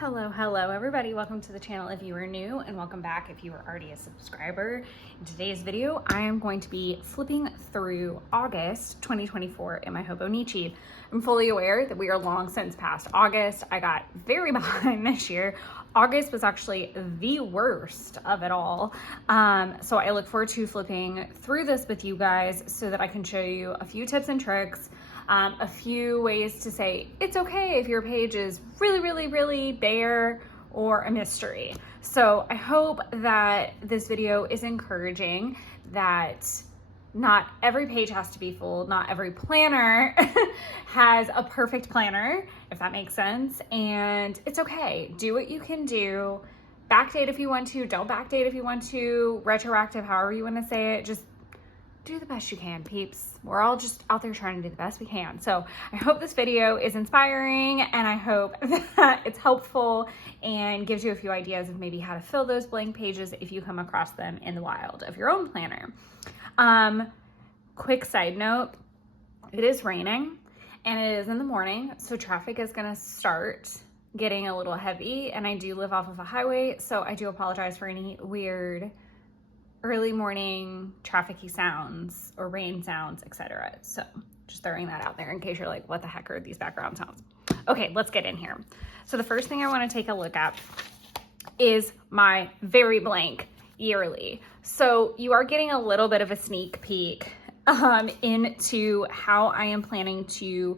Hello everybody. Welcome to the channel if you are new, and welcome back if you are already a subscriber. In today's video, I am going to be flipping through August 2024 in my Hobonichi. I'm fully aware that we are long since past August. I got very behind this year. August was actually the worst of it all. So I look forward to flipping through this with you guys so that I can show you a few tips and tricks, a few ways to say it's okay if your page is really bare or a mystery. So I hope that this video is encouraging that not every page has to be full. Not every planner has a perfect planner, if that makes sense. And it's okay. Do what you can do. Backdate if you want to. Don't backdate if you want to. Retroactive, however you want to say it. Just do the best you can, peeps. We're all just out there trying to do the best we can. So I hope this video is inspiring, and I hope that it's helpful and gives you a few ideas of maybe how to fill those blank pages if you come across them in the wild of your own planner. Quick side note, it is raining and it is in the morning, so traffic is gonna start getting a little heavy, and I do live off of a highway, so I do apologize for any weird early morning trafficy sounds or rain sounds, etc. So just throwing that out there in case you're like, what the heck are these background sounds? Okay, let's get in here. So the first thing I want to take a look at is my very blank yearly. So you are getting a little bit of a sneak peek into how I am planning to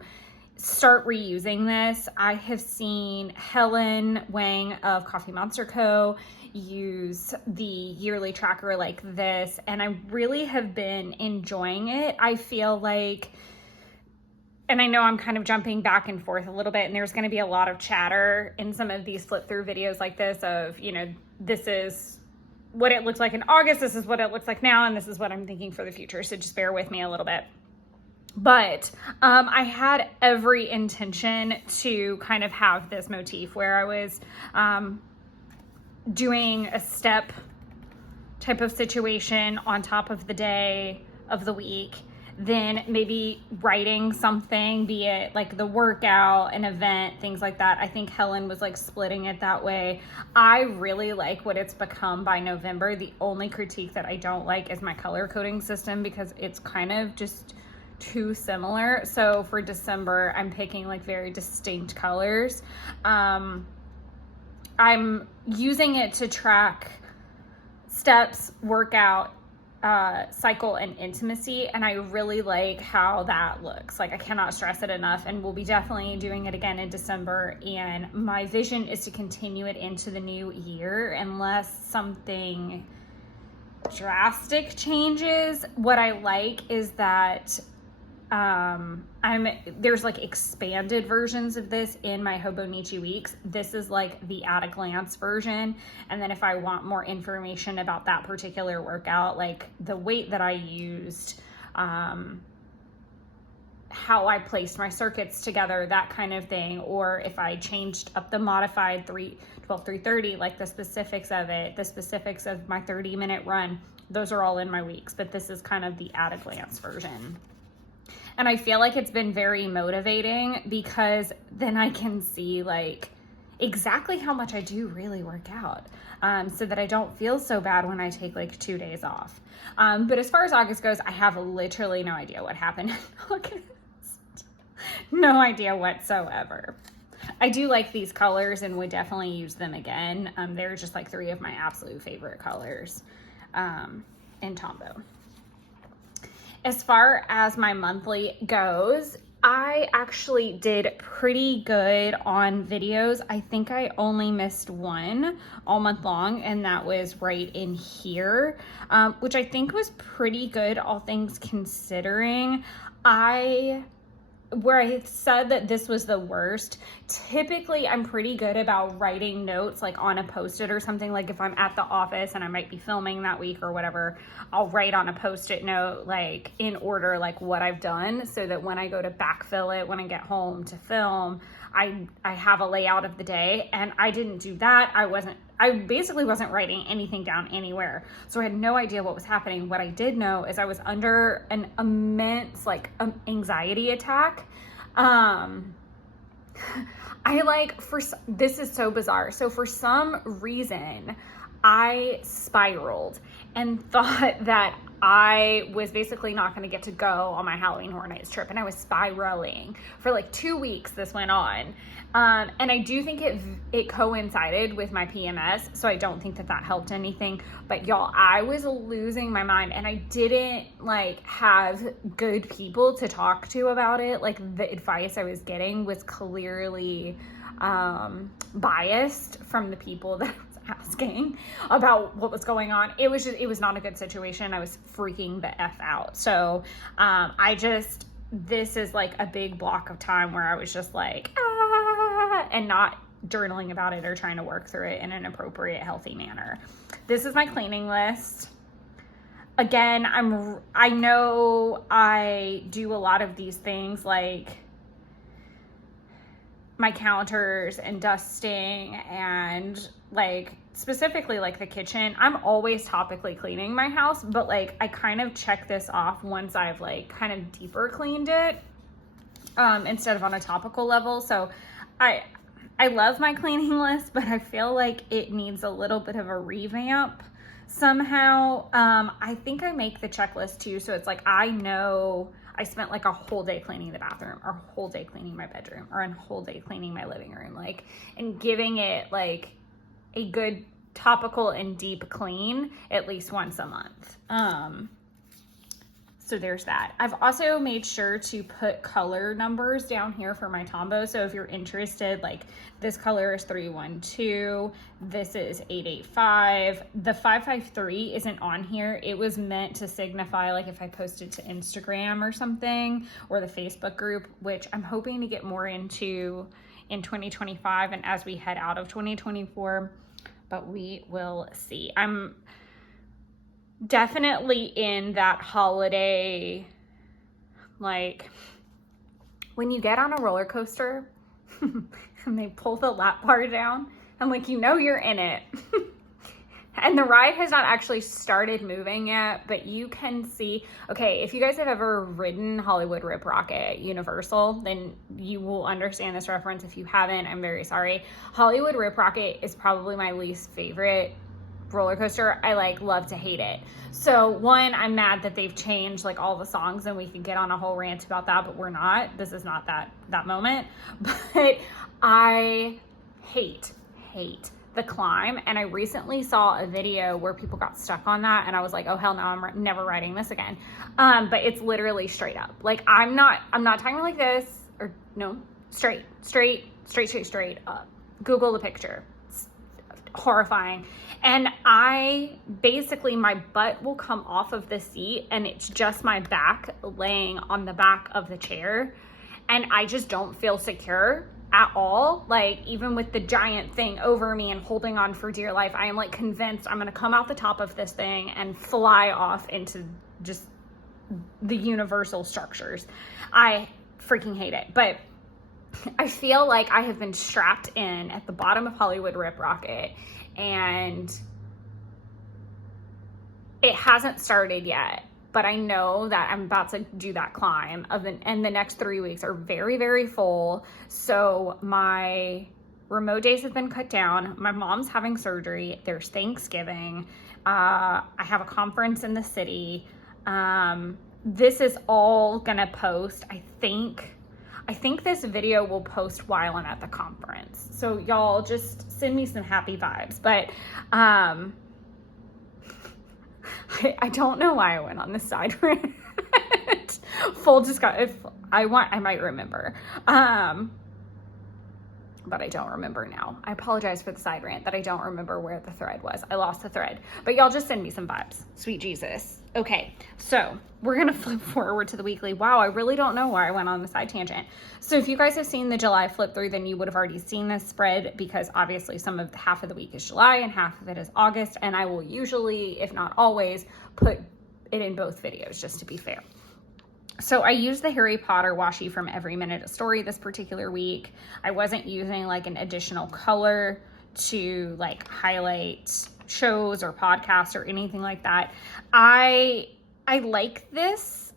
start reusing this. I have seen Helen Wang of Coffee Monster Co. use the yearly tracker like this, and I really have been enjoying it. I feel like, and I know I'm kind of jumping back and forth a little bit, and there's going to be a lot of chatter in some of these flip through videos like this of, you know, this is what it looks like in August, this is what it looks like now, and this is what I'm thinking for the future. So just bear with me a little bit. But I had every intention to kind of have this motif where I was doing a step type of situation on top of the day of the week, then maybe writing something, be it like the workout, an event, things like that. I think Helen was like splitting it that way. I really like what it's become by November. The only critique that I don't like is my color coding system, because it's kind of just too similar. So for December, I'm picking like very distinct colors. I'm using it to track steps, workout, cycle, and intimacy, and I really like how that looks. Like, I cannot stress it enough, and we'll be definitely doing it again in December, and my vision is to continue it into the new year unless something drastic changes. What I like is that there's like expanded versions of this in my Hobonichi weeks. This is like the at a glance version. And then if I want more information about that particular workout, like the weight that I used, how I placed my circuits together, that kind of thing. Or if I changed up the modified 330, like the specifics of it, the specifics of my 30-minute run, those are all in my weeks, but this is kind of the at a glance version. And I feel like it's been very motivating, because then I can see like exactly how much I do really work out, so that I don't feel so bad when I take like 2 days off. But as far as August goes, I have literally no idea what happened in August. No idea whatsoever. I do like these colors and would definitely use them again. They're just like 3 of my absolute favorite colors in Tombow. As far as my monthly goes, I actually did pretty good on videos. I think I only missed one all month long, and that was right in here, which I think was pretty good, all things considering. Where I said that this was the worst, typically I'm pretty good about writing notes like on a Post-it or something. Like if I'm at the office and I might be filming that week or whatever, I'll write on a Post-it note like in order like what I've done, so that when I go to backfill it, when I get home to film, I have a layout of the day. And I didn't do that. I basically wasn't writing anything down anywhere. So I had no idea what was happening. What I did know is I was under an immense like anxiety attack. this is so bizarre. So for some reason, I spiraled and thought that I was basically not going to get to go on my Halloween Horror Nights trip. And I was spiraling for like 2 weeks. This went on. And I do think it coincided with my PMS. So I don't think that helped anything. But y'all, I was losing my mind, and I didn't like have good people to talk to about it. Like, the advice I was getting was clearly biased from the people that asking about what was going on. It was not a good situation. I was freaking the F out. So this is like a big block of time where I was just like, and not journaling about it or trying to work through it in an appropriate, healthy manner. This is my cleaning list. Again, I know I do a lot of these things, like my counters and dusting, and like specifically like the kitchen. I'm always topically cleaning my house, but like I kind of check this off once I've like kind of deeper cleaned it, instead of on a topical level. So I love my cleaning list, but I feel like it needs a little bit of a revamp somehow. I think I make the checklist too, so it's like I know I spent like a whole day cleaning the bathroom, or a whole day cleaning my bedroom, or a whole day cleaning my living room, like, and giving it like a good topical and deep clean at least once a month. So there's that. I've also made sure to put color numbers down here for my Tombow. So if you're interested, like this color is 312, this is 885. The 553 isn't on here. It was meant to signify like if I posted to Instagram or something, or the Facebook group, which I'm hoping to get more into in 2025 and as we head out of 2024, but we will see. I'm definitely in that holiday, like when you get on a roller coaster and they pull the lap bar down and like, you know, you're in it and the ride has not actually started moving yet, but you can see, okay, if you guys have ever ridden Hollywood Rip Rocket Universal, then you will understand this reference. If you haven't, I'm very sorry. Hollywood Rip Rocket is probably my least favorite roller coaster. I like love to hate it. So one, I'm mad that they've changed like all the songs, and we could get on a whole rant about that, but we're not. This is not that moment. But I hate the climb, and I recently saw a video where people got stuck on that, and I was like, oh hell no, I'm never riding this again. But it's literally straight up. Like I'm not talking like this, or no, straight up. Google the picture. It's horrifying. And I basically, my butt will come off of the seat and it's just my back laying on the back of the chair. And I just don't feel secure at all. Like even with the giant thing over me and holding on for dear life, I am like convinced I'm going to come out the top of this thing and fly off into just the universal structures. I freaking hate it. But I feel like I have been strapped in at the bottom of Hollywood Rip Rocket, and it hasn't started yet, but I know that I'm about to do that climb and the next 3 weeks are very, very full. So my remote days have been cut down. My mom's having surgery. There's Thanksgiving. I have a conference in the city. This is all gonna post. I think this video will post while I'm at the conference. So y'all just send me some happy vibes. But I don't know why I went on this side rant. Full discussion. If I might remember. But I don't remember now. I apologize for the side rant that I don't remember where the thread was. I lost the thread. But y'all just send me some vibes. Sweet Jesus. Okay, so we're gonna flip forward to the weekly. Wow, I really don't know why I went on the side tangent. So if you guys have seen the July flip through, then you would have already seen this spread, because obviously half of the week is July and half of it is August. And I will usually, if not always, put it in both videos just to be fair. So I used the Harry Potter washi from Every Minute a Story this particular week. I wasn't using like an additional color to like highlight shows or podcasts or anything like that. I like this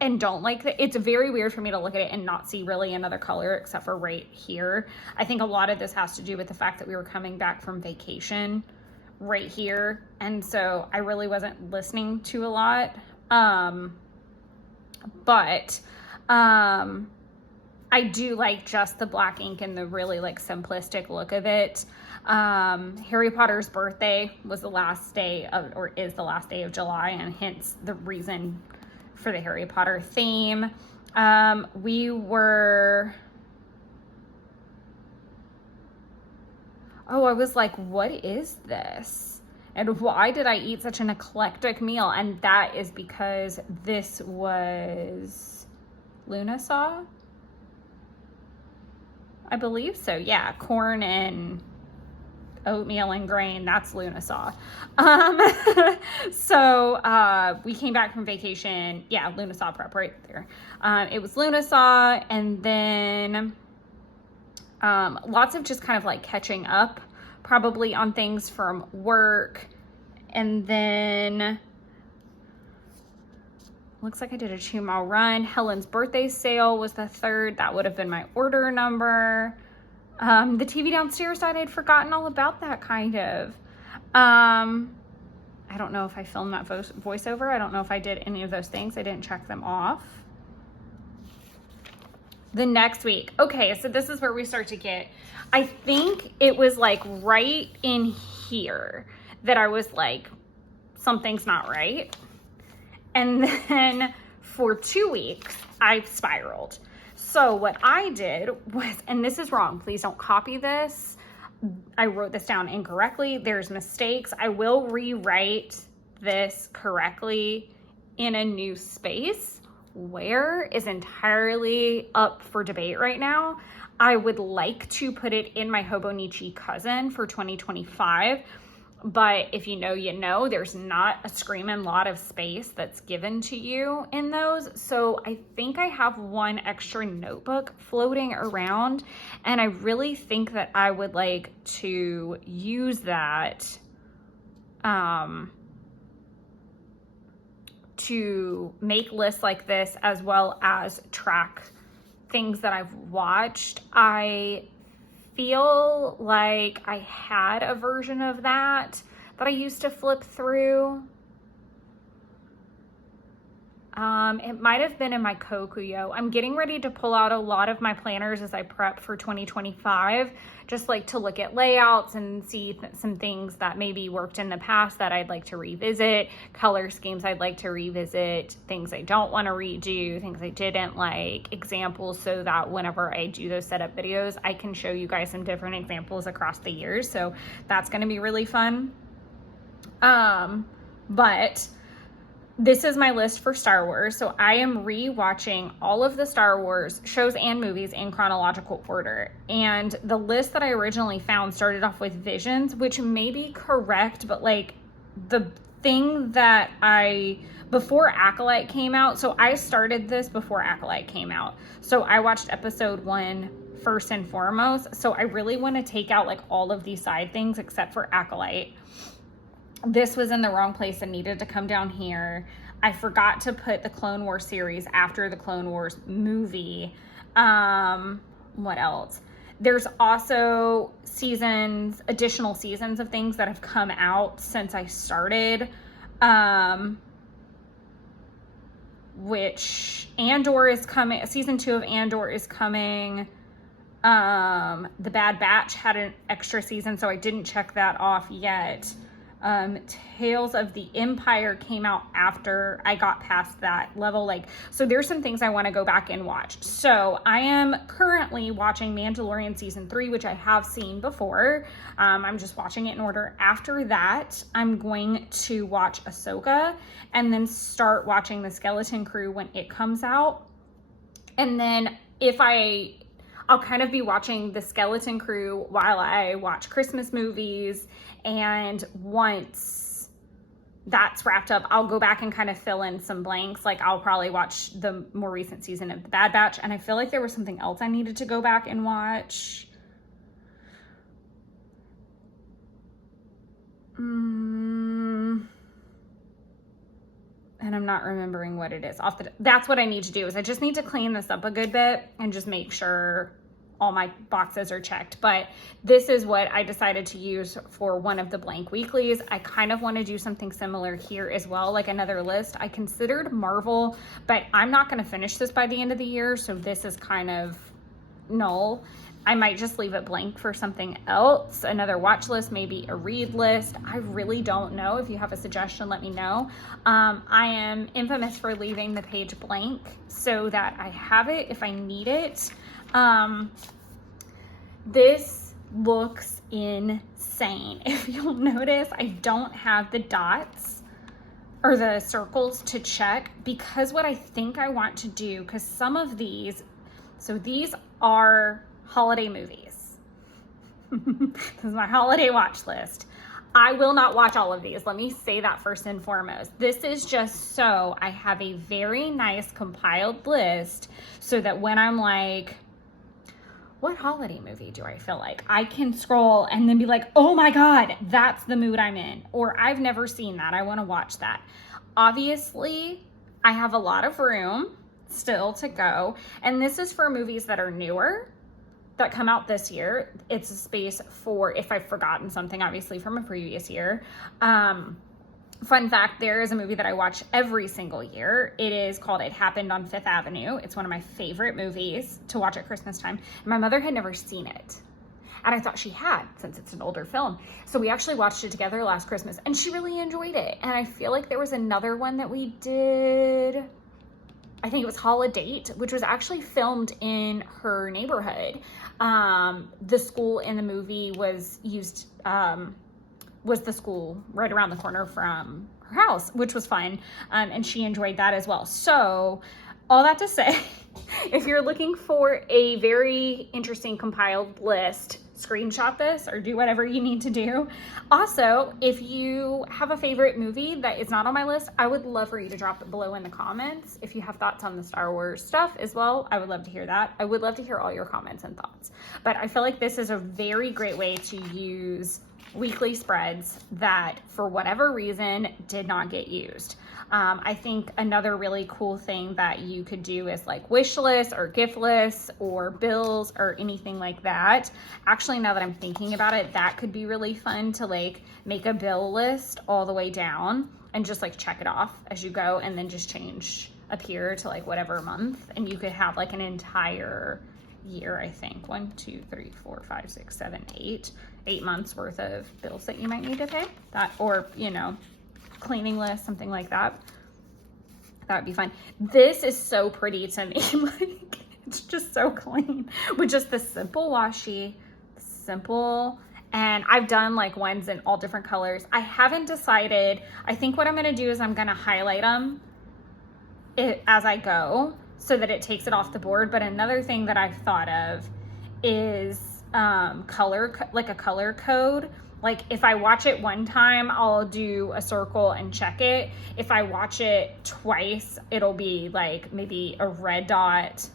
and don't like that. It's very weird for me to look at it and not see really another color except for right here. I think a lot of this has to do with the fact that we were coming back from vacation right here, and so I really wasn't listening to a lot. But I do like just the black ink and the really like simplistic look of it. Harry Potter's birthday was the last day of, or is the last day of July, and hence the reason for the Harry Potter theme. We were, I was like, what is this? And why did I eat such an eclectic meal? And that is because this was Lunasaw, I believe so. Yeah, corn and oatmeal and grain, that's Lunasaw. So we came back from vacation. Yeah, Lunasaw prep right there. It was Lunasaw, and then lots of just kind of like catching up probably on things from work. And then looks like I did a 2-mile run. Helen's birthday sale was the 3rd. That would have been my order number. The TV downstairs side, I'd forgotten all about that kind of. I don't know if I filmed that voiceover. I don't know if I did any of those things. I didn't check them off. The next week. Okay, so this is where we start to get, I think it was like right in here that I was like, something's not right. And then for 2 weeks, I spiraled. So what I did was, and this is wrong, please don't copy this. I wrote this down incorrectly. There's mistakes. I will rewrite this correctly in a new space. Where is entirely up for debate right now. I would like to put it in my Hobonichi cousin for 2025. But if you know, you know, there's not a screaming lot of space that's given to you in those. So I think I have one extra notebook floating around, and I really think that I would like to use that to make lists like this, as well as track things that I've watched. I feel like I had a version of that I used to flip through. It might have been in my Kokuyo. I'm getting ready to pull out a lot of my planners as I prep for 2025, just like to look at layouts and see some things that maybe worked in the past that I'd like to revisit, color schemes I'd like to revisit, things I don't want to redo, things I didn't like, examples, so that whenever I do those setup videos, I can show you guys some different examples across the years. So that's going to be really fun. But this is my list for Star Wars. So I am re-watching all of the Star Wars shows and movies in chronological order. And the list that I originally found started off with Visions, which may be correct, but like the thing that before Acolyte came out, so I started this before Acolyte came out. So I watched episode 1 first and foremost. So I really want to take out like all of these side things except for Acolyte. This was in the wrong place and needed to come down here. I forgot to put the Clone Wars series after the Clone Wars movie. What else? There's also additional seasons of things that have come out since I started. Which Andor is coming, season 2 of Andor is coming. The Bad Batch had an extra season, so I didn't check that off yet. Tales of the Empire came out after I got past that level. So there's some things I want to go back and watch. So I am currently watching Mandalorian season 3, which I have seen before. I'm just watching it in order. After that, I'm going to watch Ahsoka and then start watching The Skeleton Crew when it comes out. And then I'll kind of be watching The Skeleton Crew while I watch Christmas movies. And once that's wrapped up, I'll go back and kind of fill in some blanks. I'll probably watch the more recent season of The Bad Batch. And I feel like there was something else I needed to go back and watch. and I'm not remembering what it is. That's what I need to do, is I just need to clean this up a good bit and just make sure all my boxes are checked. But this is what I decided to use for one of the blank weeklies. I kind of want to do something similar here as well, like another list. I considered Marvel, but I'm not going to finish this by the end of the year, so this is kind of null. I might just leave it blank for something else, another watch list, maybe a read list. I really don't know. If you have a suggestion, let me know. I am infamous for leaving the page blank so that I have it if I need it. This looks insane. If you'll notice, I don't have the dots or the circles to check, because what I think I want to do, because some of these, so these are holiday movies. This is my holiday watch list. I will not watch all of these. Let me say that first and foremost. This is just so I have a very nice compiled list, so that when I'm like, what holiday movie do I feel like, I can scroll and then be like, oh my God, that's the mood I'm in. Or I've never seen that, I want to watch that. Obviously, I have a lot of room still to go. And this is for movies that are newer, that come out this year. It's a space for if I've forgotten something, obviously, from a previous year. Fun fact, there is a movie that I watch every single year. It is called It Happened on Fifth Avenue. It's one of my favorite movies to watch at Christmas time. And my mother had never seen it. And I thought she had, since it's an older film. So we actually watched it together last Christmas, and she really enjoyed it. And I feel like there was another one that we did, I think it was Holiday, which was actually filmed in her neighborhood. The school in the movie was the school right around the corner from her house, which was fun. And she enjoyed that as well. So all that to say, if you're looking for a very interesting compiled list, screenshot this or do whatever you need to do. Also, if you have a favorite movie that is not on my list, I would love for you to drop it below in the comments. If you have thoughts on the Star Wars stuff as well, I would love to hear that. I would love to hear all your comments and thoughts. But I feel like this is a very great way to use weekly spreads that, for whatever reason, did not get used. I think another really cool thing that you could do is like wish lists or gift lists or bills or anything like that. Actually, now that I'm thinking about it, that could be really fun to like make a bill list all the way down and just like check it off as you go, and then just change up here to like whatever month, and you could have like an entire year, I think 1, 2, 3, 4, 5, 6, 7, 8 months worth of bills that you might need to pay, that, or cleaning list, something like that. That would be fun. This is so pretty to me. Like, it's just so clean with just the simple washi, simple. And I've done like ones in all different colors. I haven't decided. I think what I'm going to do is I'm going to highlight them as I go so that it takes it off the board. But another thing that I've thought of is like a color code. Like if I watch it one time, I'll do a circle and check it. If I watch it twice, it'll be like maybe a red dot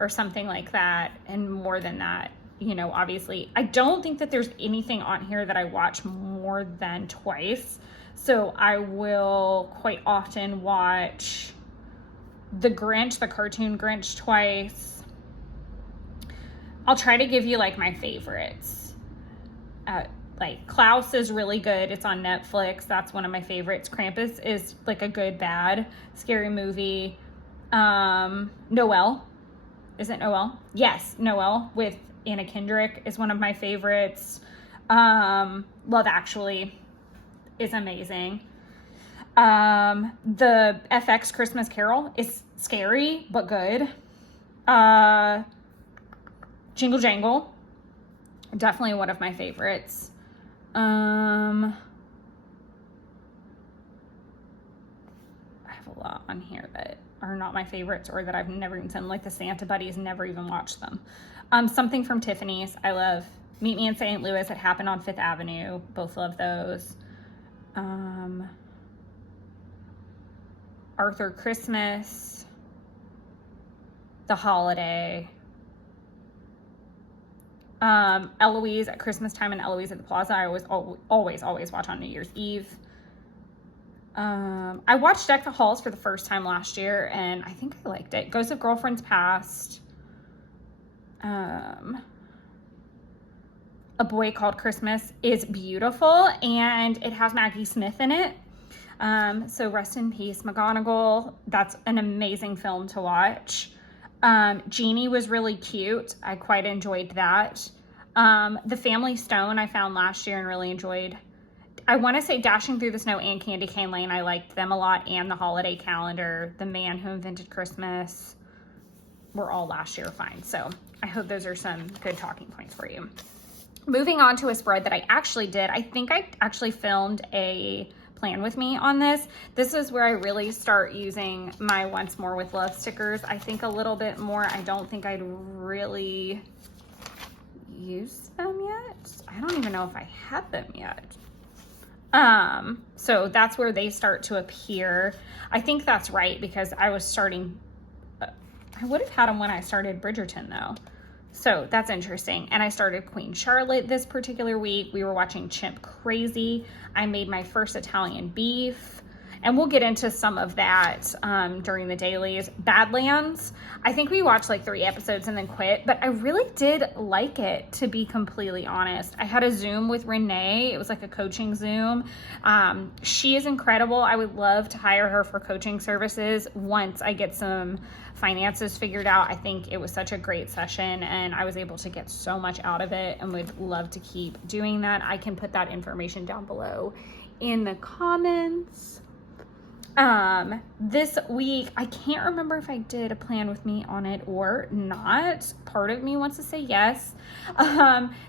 or something like that. And more than that, obviously, I don't think that there's anything on here that I watch more than twice. So I will quite often watch the Grinch, the cartoon Grinch, twice. I'll try to give you like my favorites. Like Klaus is really good. It's on Netflix. That's one of my favorites. Krampus is like a good, bad, scary movie. Noelle. Is it Noelle? Yes, Noelle with Anna Kendrick is one of my favorites. Love Actually is amazing. The FX Christmas Carol is scary, but good. Jingle Jangle, definitely one of my favorites. I have a lot on here that are not my favorites or that I've never even seen, like the Santa Buddies, never even watched them. Something from Tiffany's, I love. Meet Me in St. Louis, It Happened on Fifth Avenue, both love those. Arthur Christmas, The Holiday, Eloise at Christmas Time and Eloise at the Plaza. I always watch on New Year's Eve. I watched Deck the Halls for the first time last year, and I think I liked it. Ghosts of Girlfriends Past. A Boy Called Christmas is beautiful, and it has Maggie Smith in it. So rest in peace, McGonagall. That's an amazing film to watch. Genie was really cute. I quite enjoyed that. The Family Stone I found last year and really enjoyed. I want to say Dashing Through the Snow and Candy Cane Lane. I liked them a lot, and The Holiday Calendar, The Man Who Invented Christmas were all last year fine. So I hope those are some good talking points for you. Moving on to a spread that I actually did. I think I actually filmed a plan with me on this. This is where I really start using my Once More with Love stickers. I think a little bit more. I don't think I'd really use them yet. I don't even know if I have them yet. So that's where they start to appear. I think that's right because I was starting, I would have had them when I started Bridgerton though. So that's interesting. And I started Queen Charlotte this particular week. We were watching Chimp Crazy. I made my first Italian beef. And we'll get into some of that during the dailies. Badlands, I think we watched like 3 episodes and then quit, but I really did like it, to be completely honest. I had a Zoom with Renee. It was like a coaching Zoom. She is incredible. I would love to hire her for coaching services once I get some finances figured out. I think it was such a great session and I was able to get so much out of it and would love to keep doing that. I can put that information down below in the comments. This week, I can't remember if I did a plan with me on it or not. Part of me wants to say yes.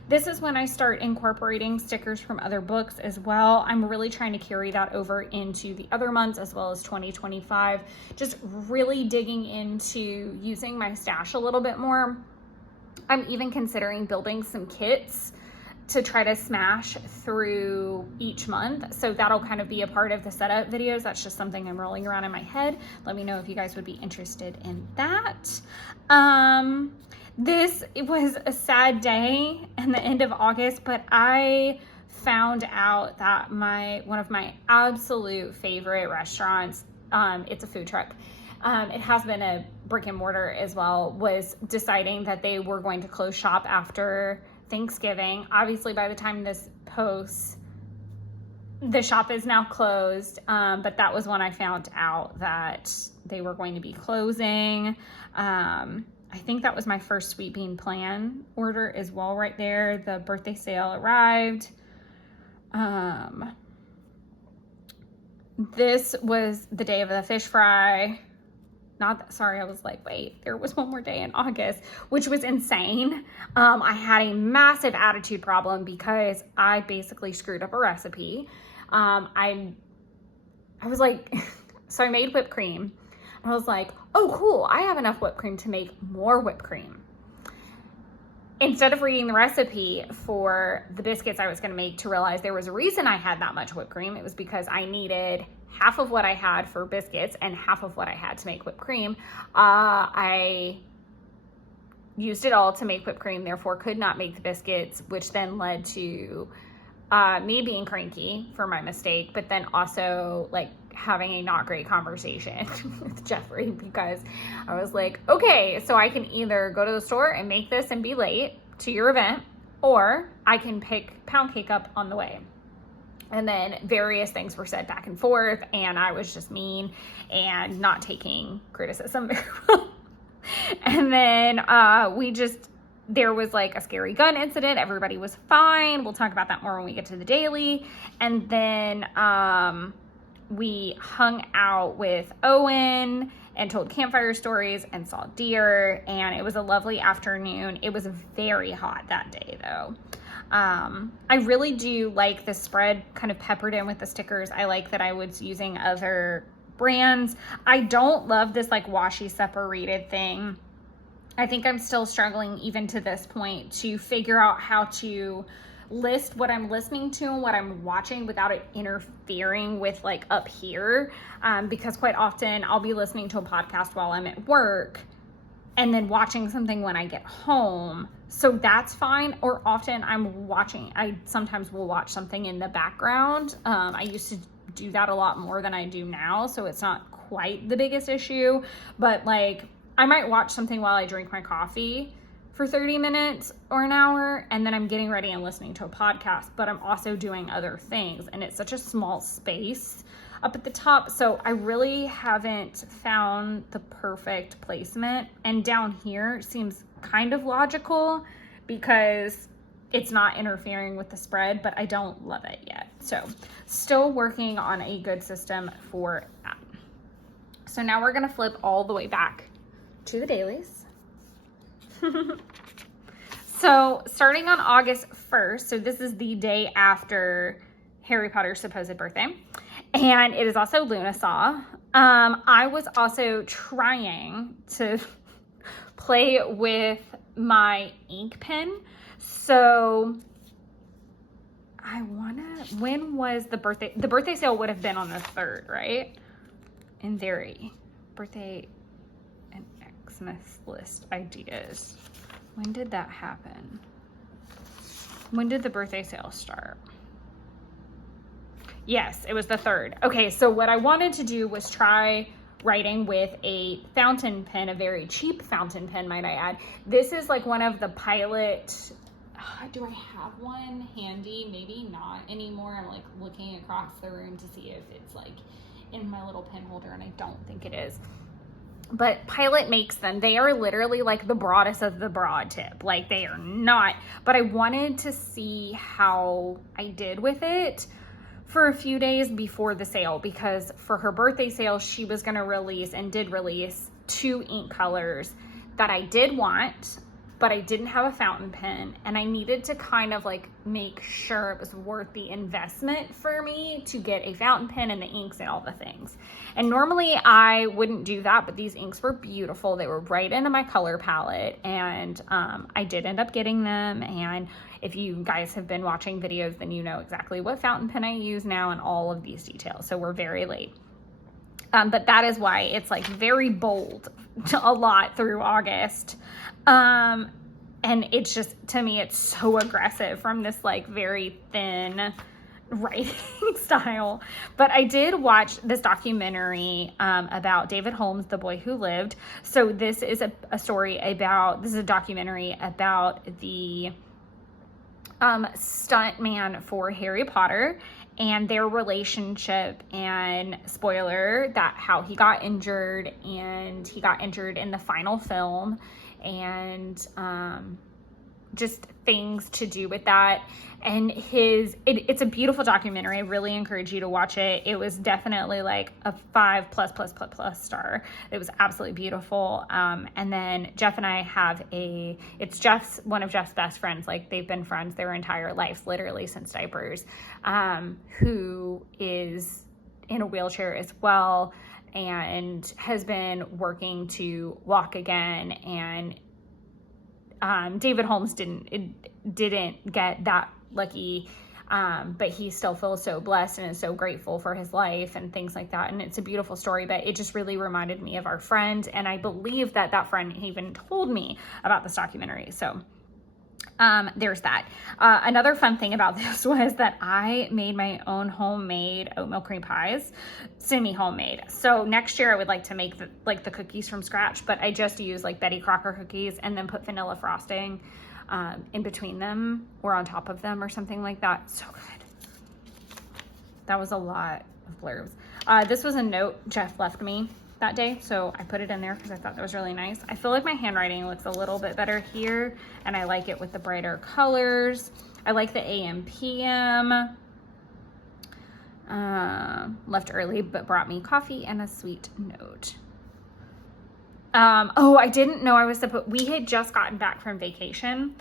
This is when I start incorporating stickers from other books as well. I'm really trying to carry that over into the other months as well as 2025. Just really digging into using my stash a little bit more. I'm even considering building some kits to try to smash through each month. So that'll kind of be a part of the setup videos. That's just something I'm rolling around in my head. Let me know if you guys would be interested in that. It was a sad day in the end of August, but I found out that one of my absolute favorite restaurants, it's a food truck, it has been a brick and mortar as well, was deciding that they were going to close shop after Thanksgiving. Obviously, by the time this posts, the shop is now closed, but that was when I found out that they were going to be closing. I think that was my first Sweet Bean Plan order as well right there. The birthday sale arrived. This was the day of the fish fry. I was like, wait, there was one more day in August, which was insane. I had a massive attitude problem because I basically screwed up a recipe. I was like, so I made whipped cream. I was like, oh, cool, I have enough whipped cream to make more whipped cream. Instead of reading the recipe for the biscuits I was going to make to realize there was a reason I had that much whipped cream. It was because I needed half of what I had for biscuits and half of what I had to make whipped cream. I used it all to make whipped cream, therefore could not make the biscuits, which then led to me being cranky for my mistake, but then also like having a not great conversation with Jeffrey because I was like, okay, so I can either go to the store and make this and be late to your event, or I can pick pound cake up on the way. And then various things were said back and forth, and I was just mean and not taking criticism very well. And then there was like a scary gun incident. Everybody was fine. We'll talk about that more when we get to the daily. And then we hung out with Owen and told campfire stories and saw deer, and it was a lovely afternoon. It was very hot that day though. I really do like the spread kind of peppered in with the stickers. I like that I was using other brands. I don't love this like washi separated thing. I think I'm still struggling even to this point to figure out how to list what I'm listening to and what I'm watching without it interfering with like up here. Because quite often I'll be listening to a podcast while I'm at work and then watching something when I get home. So that's fine. Or often I sometimes will watch something in the background. I used to do that a lot more than I do now, so it's not quite the biggest issue. But like, I might watch something while I drink my coffee for 30 minutes or an hour, and then I'm getting ready and listening to a podcast, but I'm also doing other things, and it's such a small space up at the top, so I really haven't found the perfect placement. And down here seems kind of logical because it's not interfering with the spread, but I don't love it yet. So still working on a good system for that. So now we're gonna flip all the way back to the dailies. So starting on August 1st, so this is the day after Harry Potter's supposed birthday, and it is also Lunasaw. I was also trying to play with my ink pen. So when was the birthday? The birthday sale would have been on the 3rd, right? In theory. Birthday and Xmas list ideas. When did that happen? When did the birthday sale start? Yes, it was the 3rd. Okay, so what I wanted to do was try writing with a fountain pen, a very cheap fountain pen, might I add. This is like one of the Pilot, do I have one handy? Maybe not anymore. I'm like looking across the room to see if it's like in my little pen holder, and I don't think it is. But Pilot makes them. They are literally like the broadest of the broad tip. Like, they are not, but I wanted to see how I did with it for a few days before the sale, because for her birthday sale, she was going to release and did release 2 ink colors that I did want, but I didn't have a fountain pen, and I needed to kind of like make sure it was worth the investment for me to get a fountain pen and the inks and all the things. And normally I wouldn't do that, but these inks were beautiful. They were right into my color palette, and I did end up getting them. And if you guys have been watching videos, then you know exactly what fountain pen I use now and all of these details. So we're very late. But that is why it's like very bold a lot through August. And it's just, to me, it's so aggressive from this like very thin writing style. But I did watch this documentary about David Holmes, The Boy Who Lived. So this is a story about, this is a documentary about the stunt man for Harry Potter and their relationship, and spoiler, that how he got injured, and he got injured in the final film, and just things to do with that. And it's a beautiful documentary. I really encourage you to watch it. It was definitely like a 5++++ star. It was absolutely beautiful. And then Jeff and I have it's one of Jeff's best friends. Like, they've been friends their entire lives, literally since diapers, who is in a wheelchair as well, and has been working to walk again. And David Holmes didn't get that lucky, but he still feels so blessed and is so grateful for his life and things like that. And it's a beautiful story, but it just really reminded me of our friend, and I believe that friend even told me about this documentary. So there's that. Another fun thing about this was that I made my own homemade oatmeal cream pies, semi-homemade. So next year I would like to make the cookies from scratch, but I just use like Betty Crocker cookies and then put vanilla frosting in between them or on top of them or something like that. So good. That was a lot of blurbs. This was a note Jeff left me that day, so I put it in there because I thought that was really nice. I feel like my handwriting looks a little bit better here, and I like it with the brighter colors. I like the AM PM. Left early but brought me coffee and a sweet note. I didn't know we had just gotten back from vacation,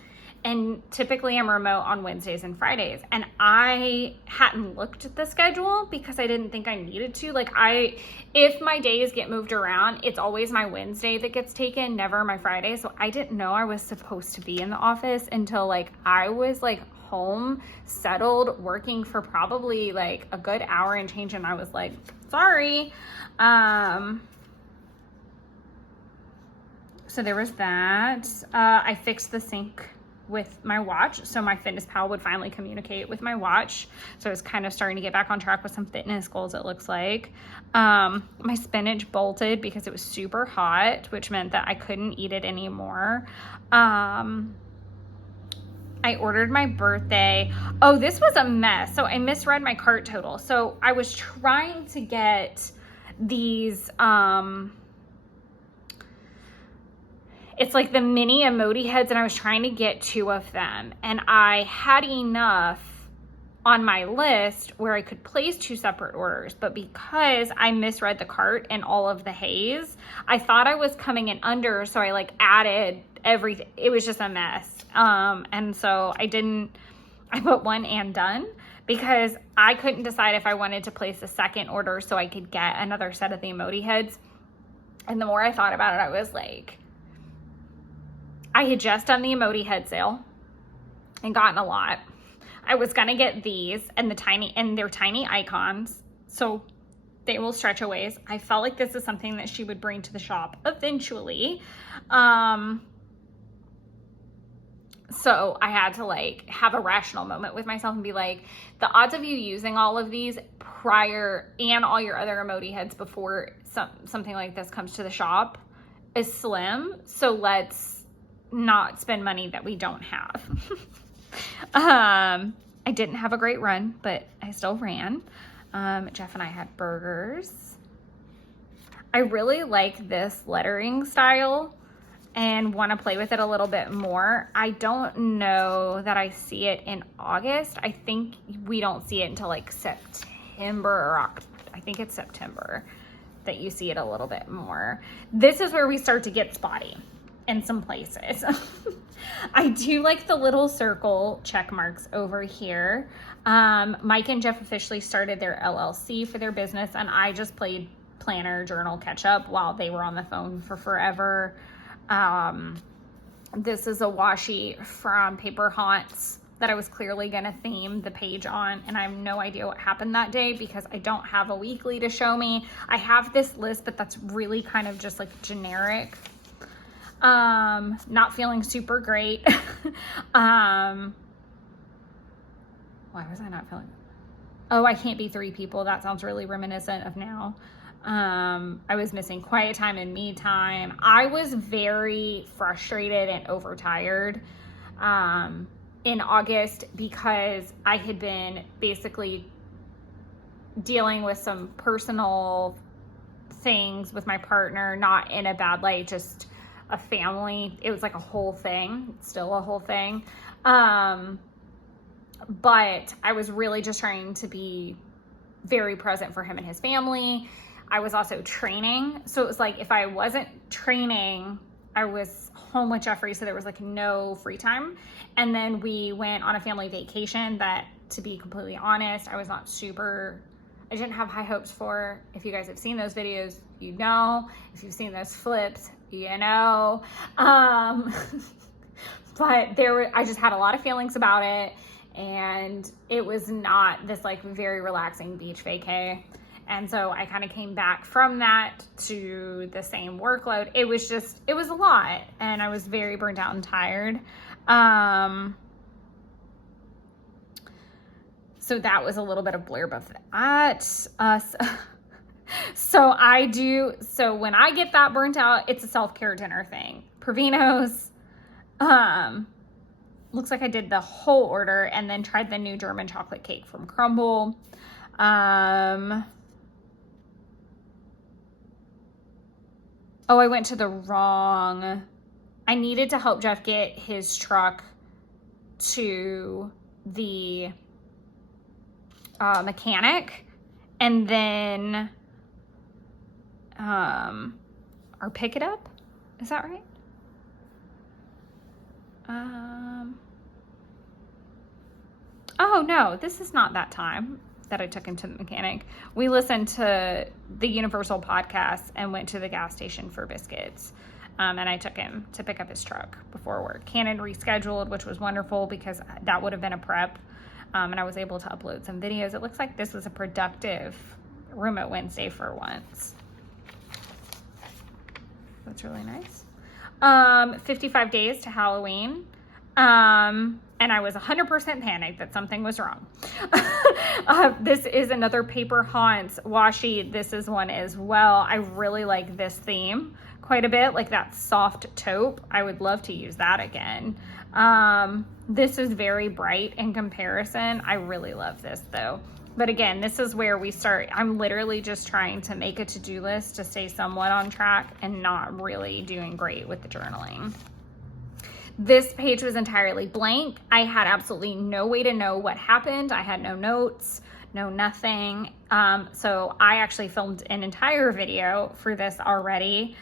and typically I'm remote on Wednesdays and Fridays, and I hadn't looked at the schedule because I didn't think I needed to. Like, if my days get moved around, it's always my Wednesday that gets taken, never my Friday. So I didn't know I was supposed to be in the office until like I was like home, settled, working for probably like a good hour and change, and I was like, sorry. So there was that. I fixed the sink with my watch. So my FitnessPal would finally communicate with my watch. So I was kind of starting to get back on track with some fitness goals, it looks like. My spinach bolted because it was super hot, which meant that I couldn't eat it anymore. I ordered my birthday. Oh, this was a mess. So I misread my cart total. So I was trying to get these, it's like the mini emoji heads, and I was trying to get 2 of them. And I had enough on my list where I could place 2 separate orders. But because I misread the cart and all of the haze, I thought I was coming in under. So I like added everything. It was just a mess. And so I put 1 and done because I couldn't decide if I wanted to place a second order so I could get another set of the emoji heads. And the more I thought about it, I was like, I had just done the emoji head sale and gotten a lot. I was going to get these and they're tiny icons. So they will stretch a ways. I felt like this is something that she would bring to the shop eventually. So I had to like have a rational moment with myself and be like, the odds of you using all of these prior and all your other emoji heads before something like this comes to the shop is slim. So let's not spend money that we don't have. I didn't have a great run, but I still ran. Jeff and I had burgers. I really like this lettering style and want to play with it a little bit more. I don't know that I see it in August. I think we don't see it until like September or I think it's September that you see it a little bit more. This is where we start to get spotty in some places. I do like the little circle check marks over here. Mike and Jeff officially started their LLC for their business, and I just played planner, journal, catch up while they were on the phone for forever. This is a washi from Paper Haunts that I was clearly going to theme the page on, and I have no idea what happened that day because I don't have a weekly to show me. I have this list, but that's really kind of just like generic. Not feeling super great. Why was I not feeling? Oh, I can't be 3 people. That sounds really reminiscent of now. I was missing quiet time and me time. I was very frustrated and overtired in August because I had been basically dealing with some personal things with my partner, not in a bad light, just a family. It was like a whole thing. It's still a whole thing. But I was really just trying to be very present for him and his family. I was also training. So it was like, if I wasn't training, I was home with Jeffrey. So there was like no free time. And then we went on a family vacation that, to be completely honest, I didn't have high hopes for. If you guys have seen those videos, you know. If you've seen those flips, you know. But I just had a lot of feelings about it. And it was not this like very relaxing beach vacay. And so I kind of came back from that to the same workload. It was a lot. And I was very burnt out and tired. So that was a little bit of blurb of that. So when I get that burnt out, it's a self-care dinner thing. Provino's, looks like I did the whole order and then tried the new German chocolate cake from Crumble. Oh, I went to the wrong. I needed to help Jeff get his truck to the mechanic, and then or pick it up. Is that right? Oh no, this is not that time that I took him to the mechanic. We listened to the Universal podcast and went to the gas station for biscuits. And I took him to pick up his truck before work. Canon rescheduled, which was wonderful because that would have been a prep. And I was able to upload some videos. It looks like this was a productive Remote Wednesday for once. That's really nice. 55 days to Halloween. And I was 100% panicked that something was wrong. This is another Paper Haunts washi. This is one as well. I really like this theme quite a bit, like that soft taupe. I would love to use that again. This is very bright in comparison. I really love this though. But again, this is where we start. I'm literally just trying to make a to-do list to stay somewhat on track and not really doing great with the journaling. This page was entirely blank. I had absolutely no way to know what happened. I had no notes, no nothing. So I actually filmed an entire video for this already,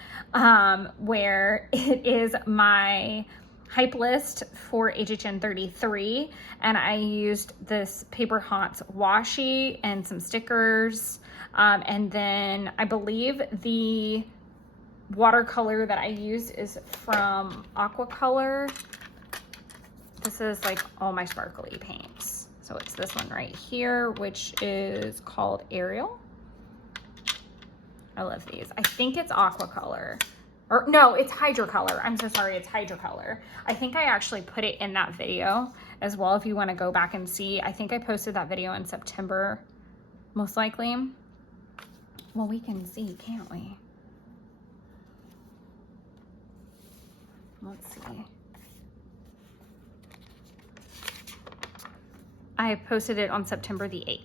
where it is my hype list for HHN 33, and I used this Paper Haunts washi and some stickers, and then I believe the watercolor that I use is from Aquacolor. This is like all my sparkly paints. So it's this one right here, which is called Ariel. I love these. I think it's Aquacolor. Or no, it's Hydrocolor. I'm so sorry, it's Hydrocolor. I think I actually put it in that video as well if you want to go back and see. I think I posted that video in September, most likely. Well, we can see, can't we? Let's see. I posted it on September the 8th.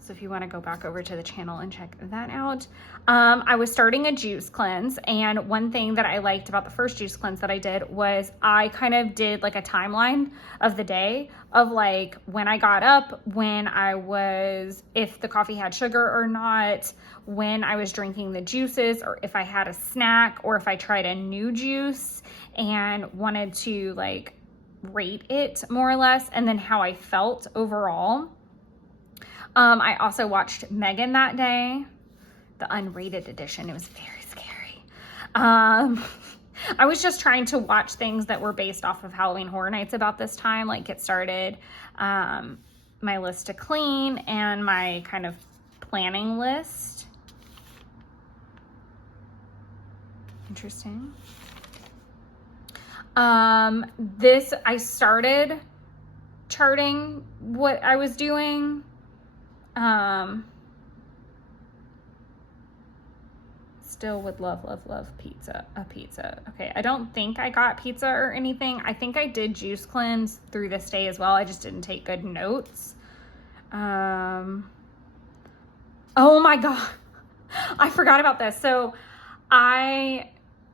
So if you want to go back over to the channel and check that out. I was starting a juice cleanse, and one thing that I liked about the first juice cleanse that I did was I kind of did like a timeline of the day of like when I got up, if the coffee had sugar or not, when I was drinking the juices, or if I had a snack, or if I tried a new juice and wanted to like rate it more or less, and then how I felt overall. I also watched Megan that day, the unrated edition. It was very scary. I was just trying to watch things that were based off of Halloween Horror Nights about this time, like Get Started, my list to clean, and my kind of planning list. Interesting. I started charting what I was doing. Still would love pizza. Okay, I don't think I got pizza or anything. I think I did juice cleanse through this day as well. I just didn't take good notes. Oh my God. I forgot about this. So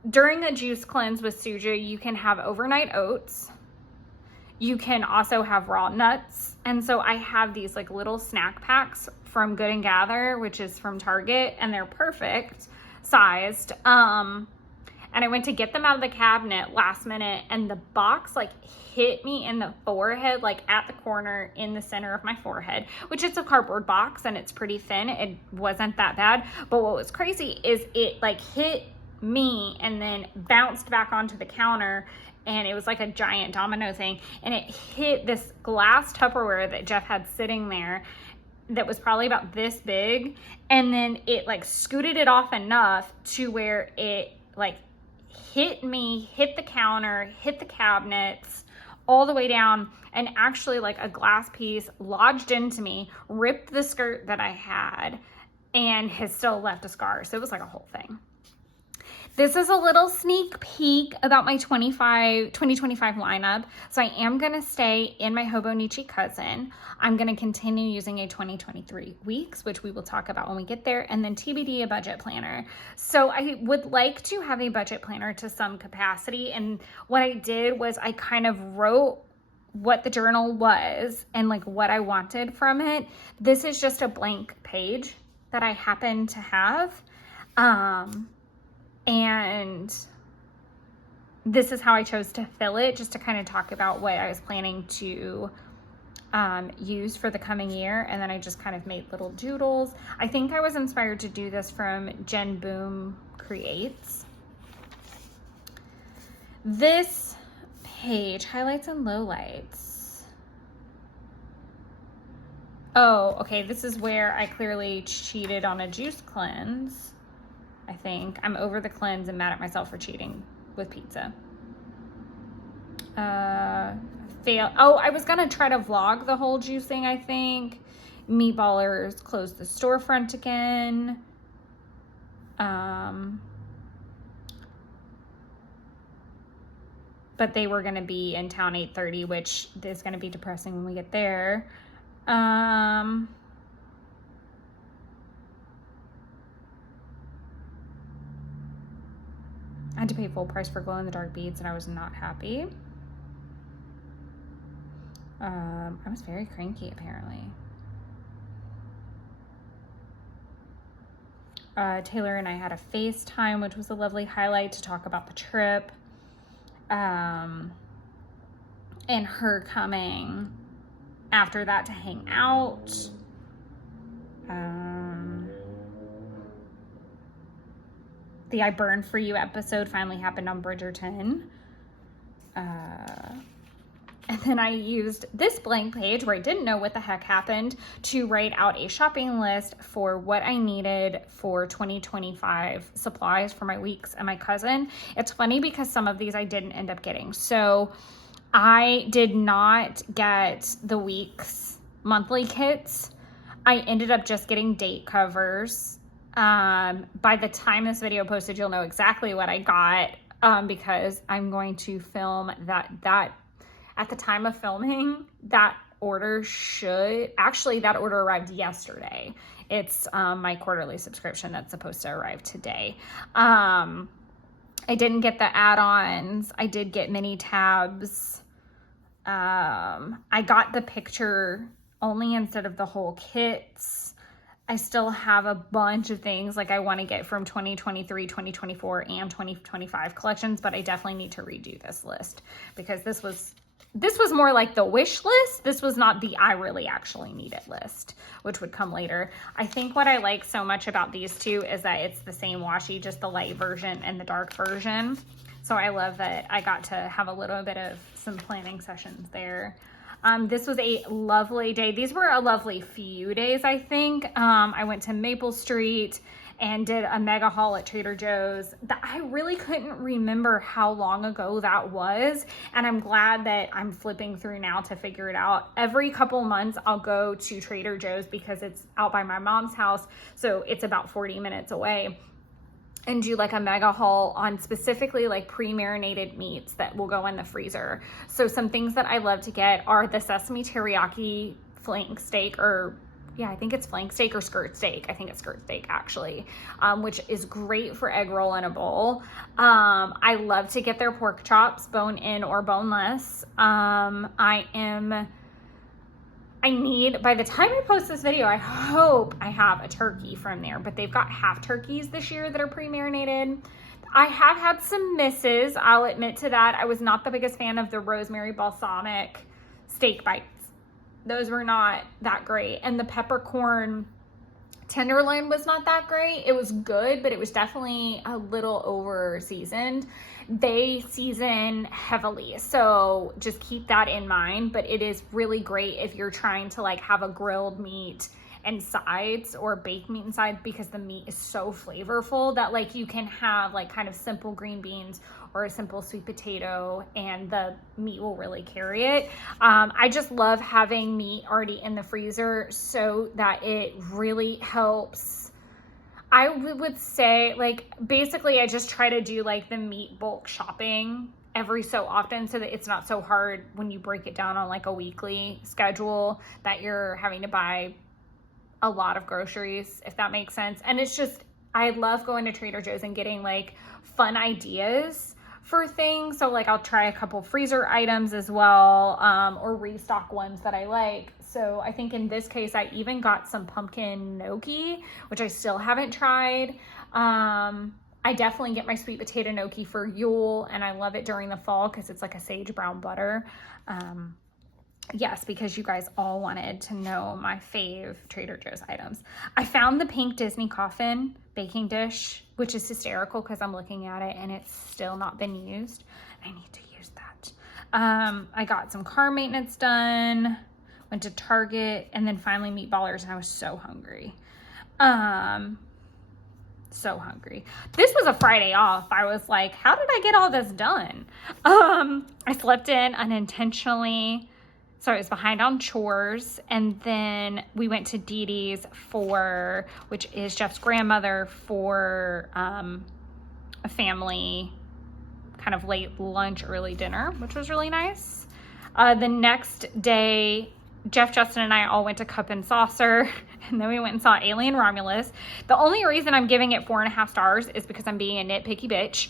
during a juice cleanse with Suja, you can have overnight oats. You can also have raw nuts. And so I have these like little snack packs from Good and Gather, which is from Target, and they're perfect sized. And I went to get them out of the cabinet last minute, and the box like hit me in the forehead, like at the corner in the center of my forehead, which is a cardboard box and it's pretty thin. It wasn't that bad. But what was crazy is it like hit me and then bounced back onto the counter, and it was like a giant domino thing, and it hit this glass Tupperware that Jeff had sitting there that was probably about this big, and then it like scooted it off enough to where it like hit me, hit the counter, hit the cabinets all the way down, and actually like a glass piece lodged into me, ripped the skirt that I had, and has still left a scar. So it was like a whole thing. This is a little sneak peek about my 2025 lineup. So I am going to stay in my Hobonichi cousin. I'm going to continue using a 2023 weeks, which we will talk about when we get there, and then TBD a budget planner. So I would like to have a budget planner to some capacity. And what I did was I kind of wrote what the journal was and like what I wanted from it. This is just a blank page that I happen to have. And this is how I chose to fill it, just to kind of talk about what I was planning to use for the coming year. And then I just kind of made little doodles. I think I was inspired to do this from Jen Boom Creates. This page, highlights and lowlights. Oh, okay, this is where I clearly cheated on a juice cleanse. I think I'm over the cleanse and mad at myself for cheating with pizza. I was gonna try to vlog the whole juicing, I think. Meatballers closed the storefront again. But they were gonna be in town 8:30, which is gonna be depressing when we get there. I had to pay full price for glow in the dark beads and I was not happy. I was very cranky apparently. Taylor and I had a FaceTime, which was a lovely highlight to talk about the trip. And her coming after that to hang out. The I Burn For You episode finally happened on Bridgerton. And then I used this blank page where I didn't know what the heck happened to write out a shopping list for what I needed for 2025 supplies for my weeks and my cousin. It's funny because some of these I didn't end up getting. So I did not get the weeks monthly kits. I ended up just getting date covers. By the time this video posted, you'll know exactly what I got because I'm going to film that at the time of filming, that order arrived yesterday. It's my quarterly subscription that's supposed to arrive today. I didn't get the add-ons. I did get mini tabs. I got the picture only instead of the whole kits. I still have a bunch of things like I want to get from 2023, 2024, and 2025 collections, but I definitely need to redo this list because this was more like the wish list. This was not the I really actually need it list, which would come later. I think what I like so much about these two is that it's the same washi, just the light version and the dark version. So I love that I got to have a little bit of some planning sessions there. This was a lovely day. These were a lovely few days, I think. I went to Maple Street and did a mega haul at Trader Joe's. I really couldn't remember how long ago that was, and I'm glad that I'm flipping through now to figure it out. Every couple months I'll go to Trader Joe's because it's out by my mom's house, so it's about 40 minutes away, and do like a mega haul on specifically like pre-marinated meats that will go in the freezer. So some things that I love to get are the sesame teriyaki flank steak, or yeah, I think it's flank steak or skirt steak. I think it's skirt steak actually, which is great for egg roll in a bowl. I love to get their pork chops, bone in or boneless. By the time I post this video, I hope I have a turkey from there, but they've got half turkeys this year that are pre-marinated. I have had some misses, I'll admit to that. I was not the biggest fan of the rosemary balsamic steak bites. Those were not that great. And the peppercorn tenderloin was not that great. It was good, but it was definitely a little over seasoned. They season heavily, so just keep that in mind. But it is really great if you're trying to like have a grilled meat and sides or baked meat and sides, because the meat is so flavorful that like you can have like kind of simple green beans or a simple sweet potato and the meat will really carry it. I just love having meat already in the freezer so that it really helps. I would say like basically I just try to do like the meat bulk shopping every so often so that it's not so hard when you break it down on like a weekly schedule that you're having to buy a lot of groceries, if that makes sense. And it's just, I love going to Trader Joe's and getting like fun ideas for things. So like I'll try a couple freezer items as well, or restock ones that I like. So I think in this case, I even got some pumpkin gnocchi, which I still haven't tried. I definitely get my sweet potato gnocchi for Yule, and I love it during the fall because it's like a sage brown butter. Yes, because you guys all wanted to know my fave Trader Joe's items. I found the pink Disney coffin baking dish, which is hysterical because I'm looking at it and it's still not been used. I need to use that. I got some car maintenance done, went to Target, and then finally Meatballers, and I was so hungry. So hungry. This was a Friday off. I was like, how did I get all this done? I slept in unintentionally. So I was behind on chores. And then we went to Dee Dee's which is Jeff's grandmother, for a family kind of late lunch, early dinner, which was really nice. The next day, Jeff, Justin, and I all went to Cup and Saucer, and then we went and saw Alien Romulus. The only reason I'm giving it 4.5 stars is because I'm being a nitpicky bitch.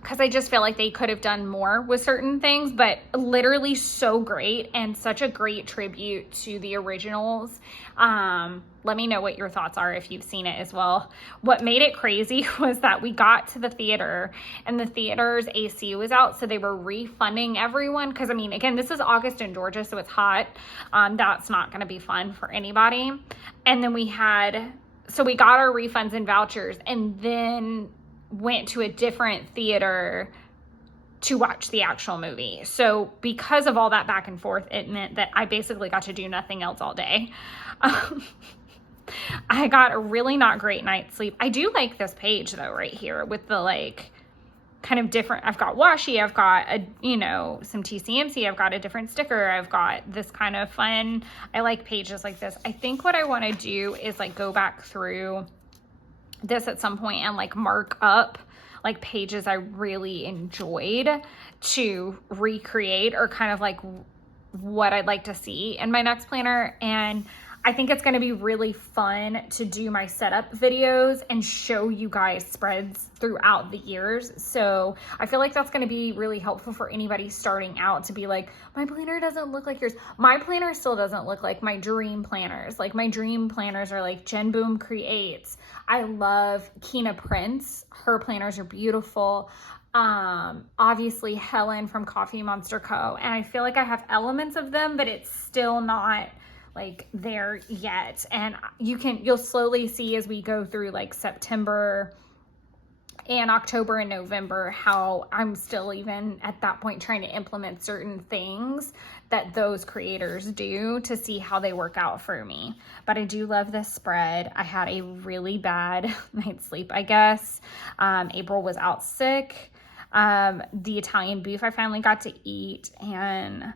Because I just feel like they could have done more with certain things, but literally so great and such a great tribute to the originals. Let me know what your thoughts are if you've seen it as well. What made it crazy was that we got to the theater and the theater's AC was out, so they were refunding everyone. Because, I mean, again, this is August in Georgia, so it's hot. That's not going to be fun for anybody. And then we got our refunds and vouchers, and then went to a different theater to watch the actual movie. So because of all that back and forth, it meant that I basically got to do nothing else all day. I got a really not great night's sleep. I do like this page though, right here with the like kind of different, I've got washi, I've got some TCMC, I've got a different sticker, I've got this kind of fun, I like pages like this. I think what I want to do is like go back through this at some point and like mark up like pages I really enjoyed to recreate, or kind of like what I'd like to see in my next planner. And I think it's going to be really fun to do my setup videos and show you guys spreads throughout the years. So I feel like that's going to be really helpful for anybody starting out to be like, my planner doesn't look like yours. My planner still doesn't look like my dream planners. Like my dream planners are like Jen Boom Creates. I love Kina Prince. Her planners are beautiful. Obviously Helen from Coffee Monster Co. And I feel like I have elements of them, but it's still not like there yet. And you'll slowly see as we go through like September and October and November how I'm still even at that point trying to implement certain things that those creators do to see how they work out for me. But I do love this spread. I had a really bad night's sleep, I guess. April was out sick. The Italian beef I finally got to eat, and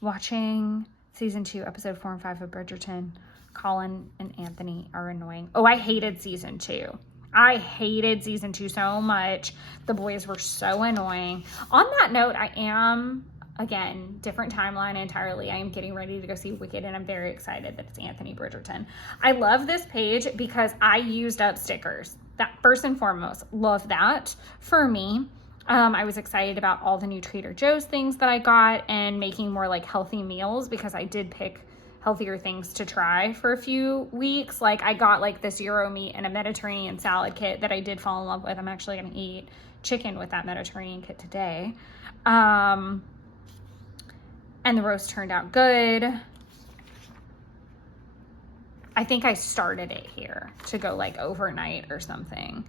watching season 2, episode 4 and 5 of Bridgerton. Colin and Anthony are annoying. Oh, I hated season 2. I hated season 2 so much. The boys were so annoying. On that note, I am, again, different timeline entirely. I am getting ready to go see Wicked, and I'm very excited that it's Anthony Bridgerton. I love this page because I used up stickers. That first and foremost, love that for me. I was excited about all the new Trader Joe's things that I got and making more like healthy meals, because I did pick healthier things to try for a few weeks. Like I got like this Euro meat and a Mediterranean salad kit that I did fall in love with. I'm actually going to eat chicken with that Mediterranean kit today. And the roast turned out good. I think I started it here to go like overnight or something.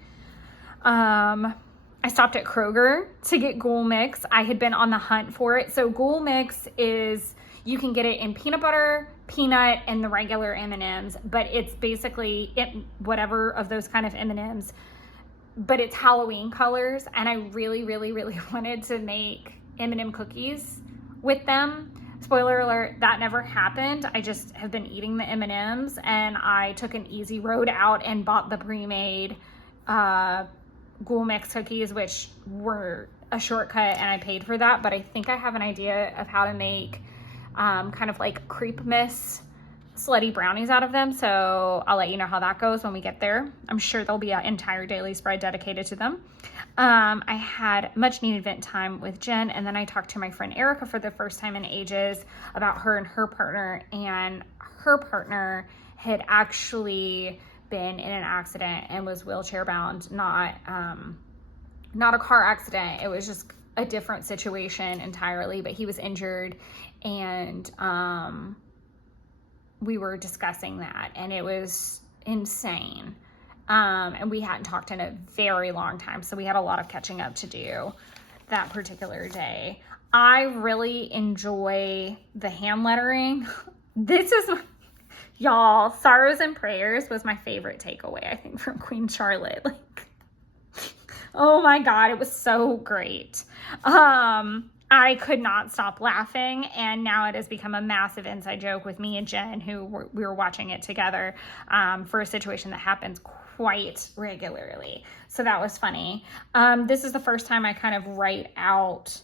I stopped at Kroger to get Ghoul Mix. I had been on the hunt for it. So Ghoul Mix is, you can get it in peanut butter, peanut, and the regular M&Ms, but it's basically whatever of those kind of M&Ms, but it's Halloween colors. And I really, really, really wanted to make M&M cookies with them. Spoiler alert, that never happened. I just have been eating the M&Ms, and I took an easy road out and bought the pre-made Ghoul Mix cookies, which were a shortcut, and I paid for that. But I think I have an idea of how to make kind of like crepe miss slutty brownies out of them. So I'll let you know how that goes when we get there. I'm sure there'll be an entire daily spread dedicated to them. I had much needed vent time with Jen, and then I talked to my friend Erica for the first time in ages about her and her partner, and her partner had actually been in an accident and was wheelchair bound, not a car accident. It was just a different situation entirely, but he was injured, and we were discussing that, and it was insane. And we hadn't talked in a very long time, so we had a lot of catching up to do that particular day. I really enjoy the hand lettering. This is Y'all, Sorrows and Prayers was my favorite takeaway, I think, from Queen Charlotte. Like, oh my God, it was so great. I could not stop laughing, and now it has become a massive inside joke with me and Jen, we were watching it together, for a situation that happens quite regularly. So that was funny. This is the first time I kind of write out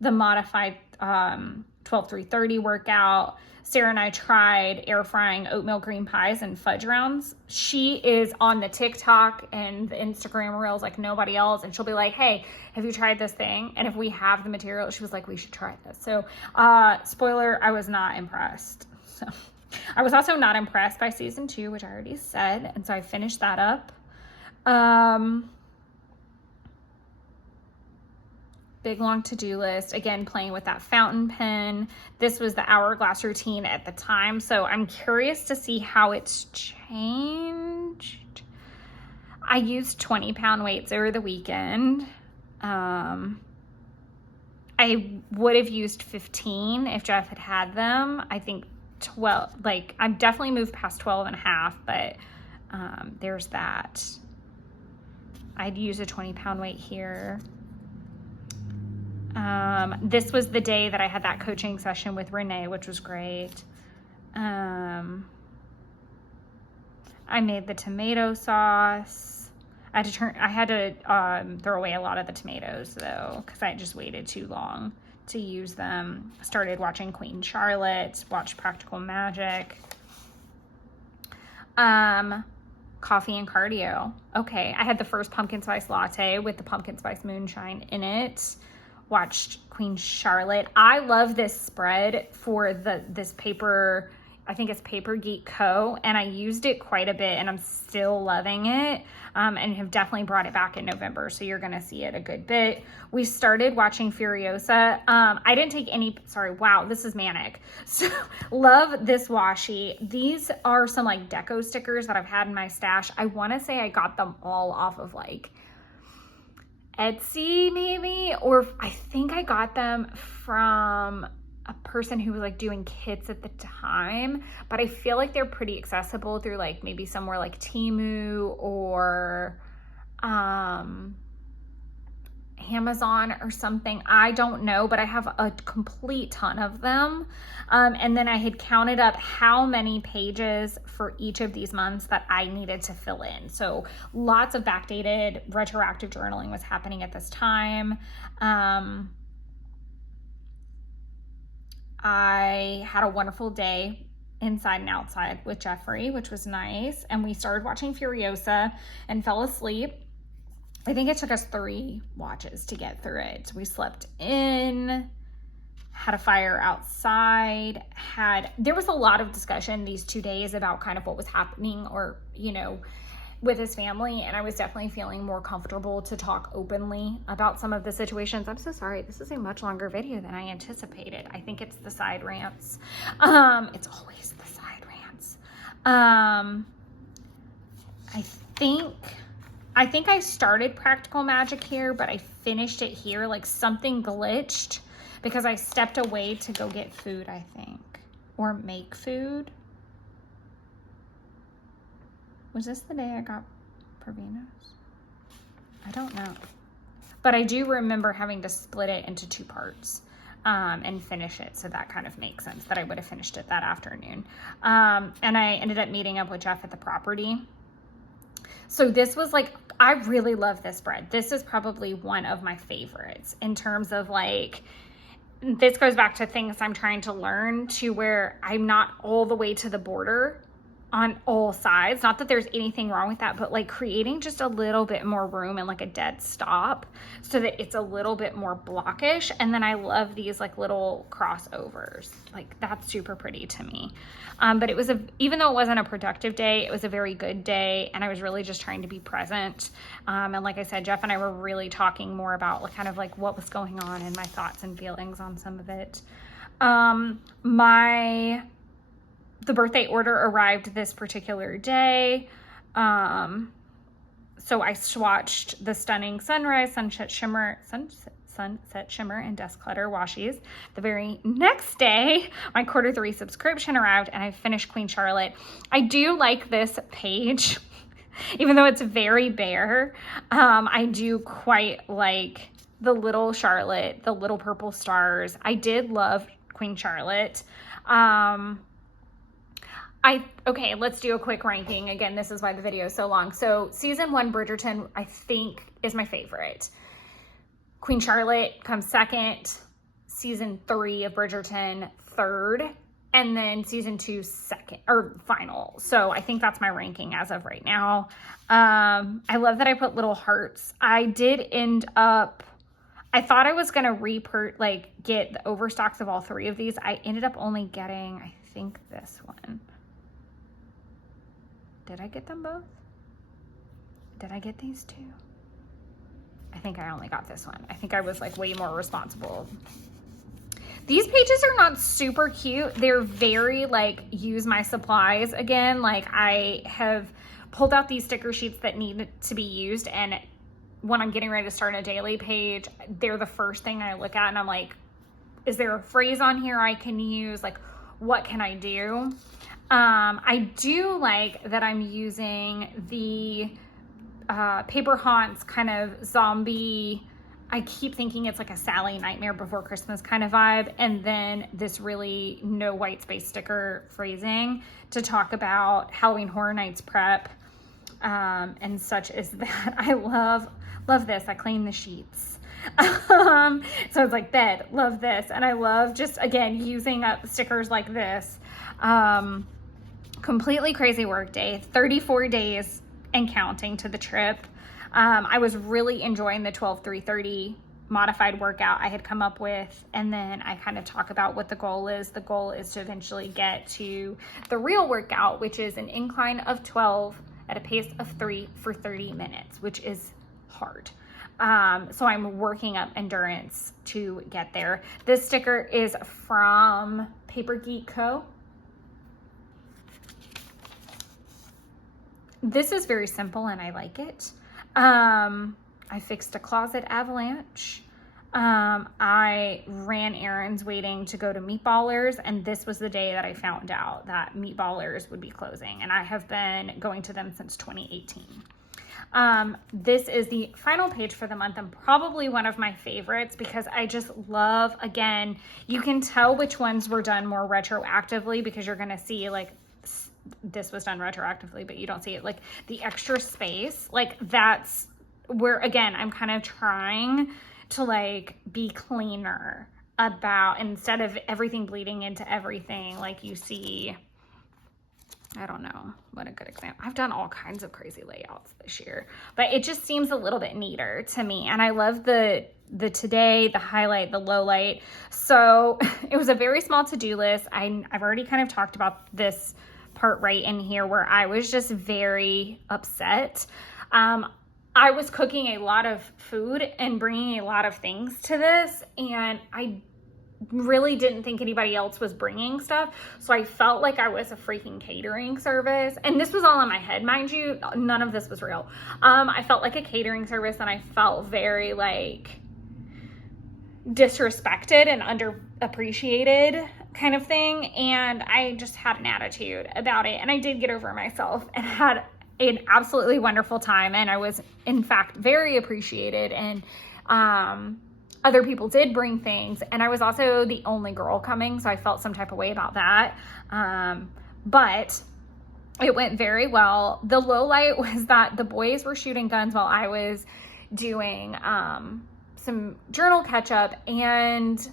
the modified 12-3-30 workout. Sarah and I tried air frying oatmeal cream pies and fudge rounds. She is on the TikTok and the Instagram reels like nobody else. And she'll be like, hey, have you tried this thing? And if we have the material, she was like, we should try this. So spoiler, I was not impressed. So I was also not impressed by season 2, which I already said. And so I finished that up. Big long to-do list. Again, playing with that fountain pen. This was the hourglass routine at the time, so I'm curious to see how it's changed. I used 20-pound weights over the weekend. I would have used 15 if Jeff had them. I think 12, like, I've definitely moved past 12 and a half, but there's that. I'd use a 20-pound weight here. This was the day that I had that coaching session with Renee, which was great. I made the tomato sauce. I had to throw away a lot of the tomatoes though, because I just waited too long to use them. Started watching Queen Charlotte, watched Practical Magic. Coffee and cardio. Okay, I had the first pumpkin spice latte with the pumpkin spice moonshine in it. Watched Queen Charlotte. I love this spread for this paper, I think it's Paper Geek Co. And I used it quite a bit and I'm still loving it, and have definitely brought it back in November. So you're going to see it a good bit. We started watching Furiosa. I didn't take any, sorry, wow, this is manic. So love this washi. These are some like deco stickers that I've had in my stash. I want to say I got them all off of like Etsy maybe, or I think I got them from a person who was like doing kits at the time, but I feel like they're pretty accessible through like maybe somewhere like Temu or Amazon or something. I don't know, but I have a complete ton of them. And then I had counted up how many pages for each of these months that I needed to fill in. So lots of backdated retroactive journaling was happening at this time. I had a wonderful day inside and outside with Jeffrey, which was nice. And we started watching Furiosa and fell asleep. I think it took us 3 watches to get through it. We slept in, had a fire outside, there was a lot of discussion these 2 days about kind of what was happening or, you know, with his family. And I was definitely feeling more comfortable to talk openly about some of the situations. I'm so sorry. This is a much longer video than I anticipated. I think it's the side rants. It's always the side rants. I think I started Practical Magic here, but I finished it here. Like something glitched because I stepped away to go get food, I think, or make food. Was this the day I got Provino's? I don't know. But I do remember having to split it into 2 parts and finish it. So that kind of makes sense that I would have finished it that afternoon. And I ended up meeting up with Jeff at the property. So this was like, I really love this spread. This is probably one of my favorites in terms of like, this goes back to things I'm trying to learn to where I'm not all the way to the border on all sides. Not that there's anything wrong with that, but like creating just a little bit more room and like a dead stop so that it's a little bit more blockish. And then I love these like little crossovers. Like that's super pretty to me. But it was even though it wasn't a productive day, it was a very good day. And I was really just trying to be present. And like I said, Jeff and I were really talking more about like, kind of like what was going on and my thoughts and feelings on some of it. The birthday order arrived this particular day. So I swatched the Stunning Sunrise, Sunset Sunset Shimmer and Dust Clutter washies. The very next day, my Q3 subscription arrived and I finished Queen Charlotte. I do like this page, even though it's very bare. I do quite like the little Charlotte, the little purple stars. I did love Queen Charlotte. Okay, let's do a quick ranking. Again, this is why the video is so long. So season 1 Bridgerton, I think, is my favorite. Queen Charlotte comes second, season 3 of Bridgerton third, and then season 2 second, or final. So I think that's my ranking as of right now. I love that I put little hearts. I did end up, I thought I was gonna get the overstocks of all 3 of these. I ended up only getting, I think, this one. Did I get them both? Did I get these 2? I think I only got this one. I think I was like way more responsible. These pages are not super cute. They're very like use my supplies again. Like I have pulled out these sticker sheets that need to be used, and when I'm getting ready to start a daily page, they're the first thing I look at and I'm like, is there a phrase on here I can use? Like, what can I do? I do like that I'm using the Paper Haunts kind of zombie, I keep thinking it's like a Sally Nightmare Before Christmas kind of vibe, and then this really no white space sticker phrasing to talk about Halloween Horror Nights prep, and such as that. I love this. I clean the sheets. So it's like bed, love this. And I love just, again, using up stickers like this. Completely crazy work day, 34 days and counting to the trip. I was really enjoying the 12-3-30 modified workout I had come up with, and then I kind of talk about what the goal is. The goal is to eventually get to the real workout, which is an incline of 12 at a pace of 3 for 30 minutes, which is hard. So I'm working up endurance to get there. This sticker is from Paper Geek Co. This is very simple and I like it. I fixed a closet avalanche. I ran errands waiting to go to Meatballers, and this was the day that I found out that Meatballers would be closing, and I have been going to them since 2018. This is the final page for the month and probably one of my favorites because I just love, again, you can tell which ones were done more retroactively because you're going to see like this was done retroactively, but you don't see it, like the extra space, like that's where, again, I'm kind of trying to like be cleaner about, instead of everything bleeding into everything, like you see, I don't know what a good example. I've done all kinds of crazy layouts this year, but it just seems a little bit neater to me. And I love the today, the highlight, the low light. So it was a very small to-do list. I've already kind of talked about this part right in here where I was just very upset. I was cooking a lot of food and bringing a lot of things to this, and I really didn't think anybody else was bringing stuff. So I felt like I was a freaking catering service, and this was all in my head, mind you, none of this was real. I felt like a catering service, and I felt very like disrespected and underappreciated kind of thing, and I just had an attitude about it, and I did get over myself and had an absolutely wonderful time, and I was in fact very appreciated, and other people did bring things, and I was also the only girl coming, so I felt some type of way about that, but it went very well. The low light was that the boys were shooting guns while I was doing some journal catch up, and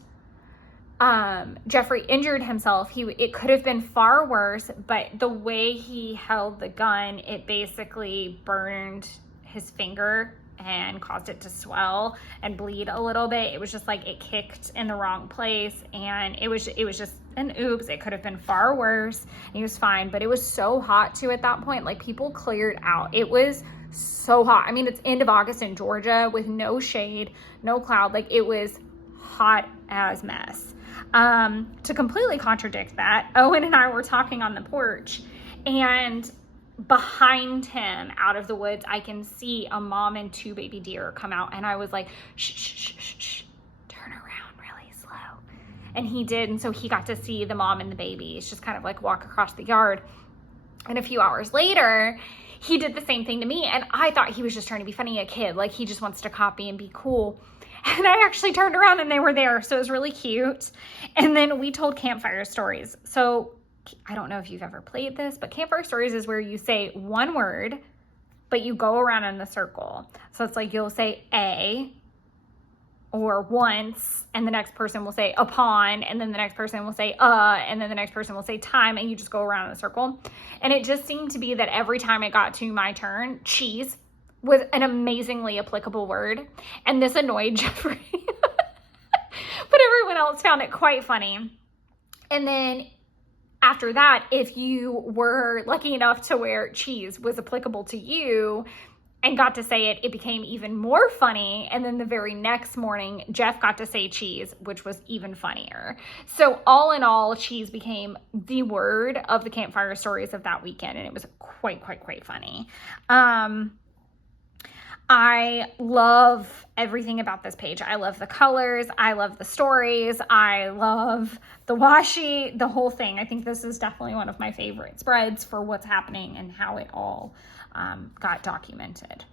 Jeffrey injured himself. It could have been far worse, but the way he held the gun, it basically burned his finger and caused it to swell and bleed a little bit. It was just like it kicked in the wrong place, and it was just an oops. It could have been far worse, and he was fine, but it was so hot too at that point. Like, people cleared out. It was so hot. I mean, it's end of August in Georgia with no shade, no cloud. Like, it was hot as mess. To completely contradict that, Owen and I were talking on the porch, and behind him out of the woods, I can see a mom and 2 baby deer come out, and I was like, shh, shh, shh, shh, shh. And he did, and so he got to see the mom and the babies just kind of like walk across the yard. And a few hours later, he did the same thing to me, and I thought he was just trying to be funny, a kid, like he just wants to copy and be cool. And I actually turned around and they were there, so it was really cute. And then we told campfire stories. So I don't know if you've ever played this, but campfire stories is where you say one word, but you go around in a circle. So it's like you'll say a or once, and the next person will say upon, and then the next person will say and then the next person will say time, and you just go around in a circle. And it just seemed to be that every time it got to my turn, cheese was an amazingly applicable word. And this annoyed Jeffrey. But everyone else found it quite funny. And then after that, if you were lucky enough to where cheese was applicable to you and got to say it, it became even more funny. And then the very next morning, Jeff got to say cheese, which was even funnier. So all in all, cheese became the word of the campfire stories of that weekend. And it was quite funny. I love everything about this page. I love the colors. I love the stories. I love the washi, the whole thing. I think this is definitely one of my favorite spreads for what's happening and how it all got documented.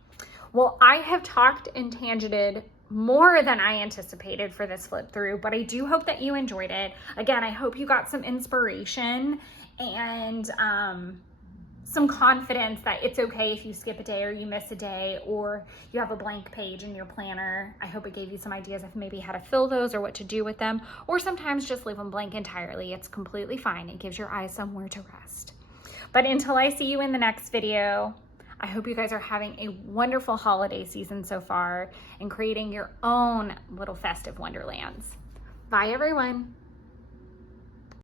Well, I have talked and tangented more than I anticipated for this flip through, but I do hope that you enjoyed it. Again, I hope you got some inspiration and some confidence that it's okay if you skip a day or you miss a day or you have a blank page in your planner. I hope it gave you some ideas of maybe how to fill those or what to do with them, or sometimes just leave them blank entirely. It's completely fine. It gives your eyes somewhere to rest. But until I see you in the next video, I hope you guys are having a wonderful holiday season so far and creating your own little festive wonderlands. Bye, everyone.